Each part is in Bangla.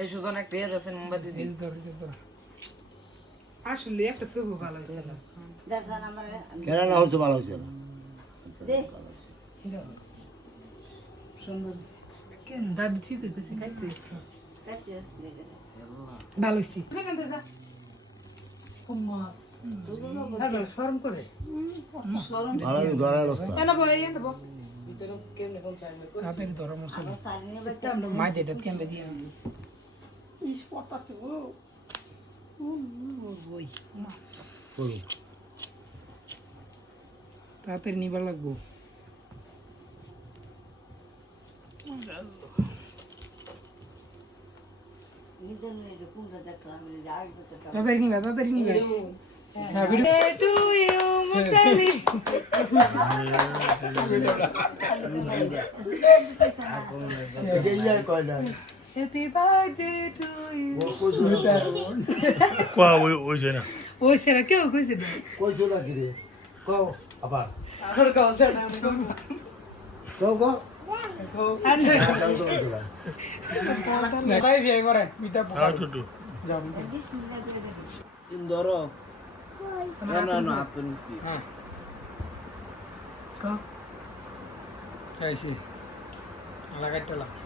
এই সুজন একটা ইয়ে আছেন মোমবাতি দিন। আসলে একটা ছবি ভালো হয়েছে না। কেন না হচ্ছে ভালো হচ্ছে না? কেন? দাদু ঠিক হয়েছে খাইতে ভালো হয়েছে। শরম করে। ভালো ধরার অবস্থা। কেন ধরা মশলা মাই দিয়ে exportação. Oh, não foi. Uma. Foi. Tá terminando a lagoa. Tá terminando, tá terminando. É. É. Tu e o Marcelinho. Tá tá Peguei e acordaram. Happy birthday to you কোয়া ওই ওই যে না ওই সেরা কেউ কইছে না কইছো না কি রে কও আবার আর কাউ সেরা কও কও ধরো না না না আপনি হ্যাঁ কাউ খাইছি আলা কাটলা কাটলা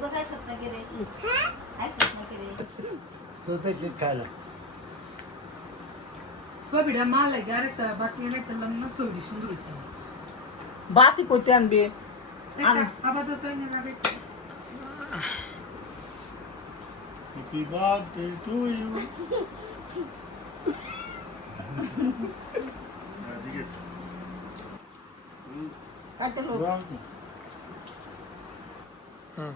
মানে কোন লাভ আছে তুই কইছ খাবা সোতে কি খাইলা ছবিটা মা লাগে আরেকটা বাকি একটা লম্বা ছবি সুন্দর হয়েছে বাতি করতে আনবে একটা আপাতত এনে রাখে হ্যাপি বার্থডে টু ইউ কাটতে Vamos. হুম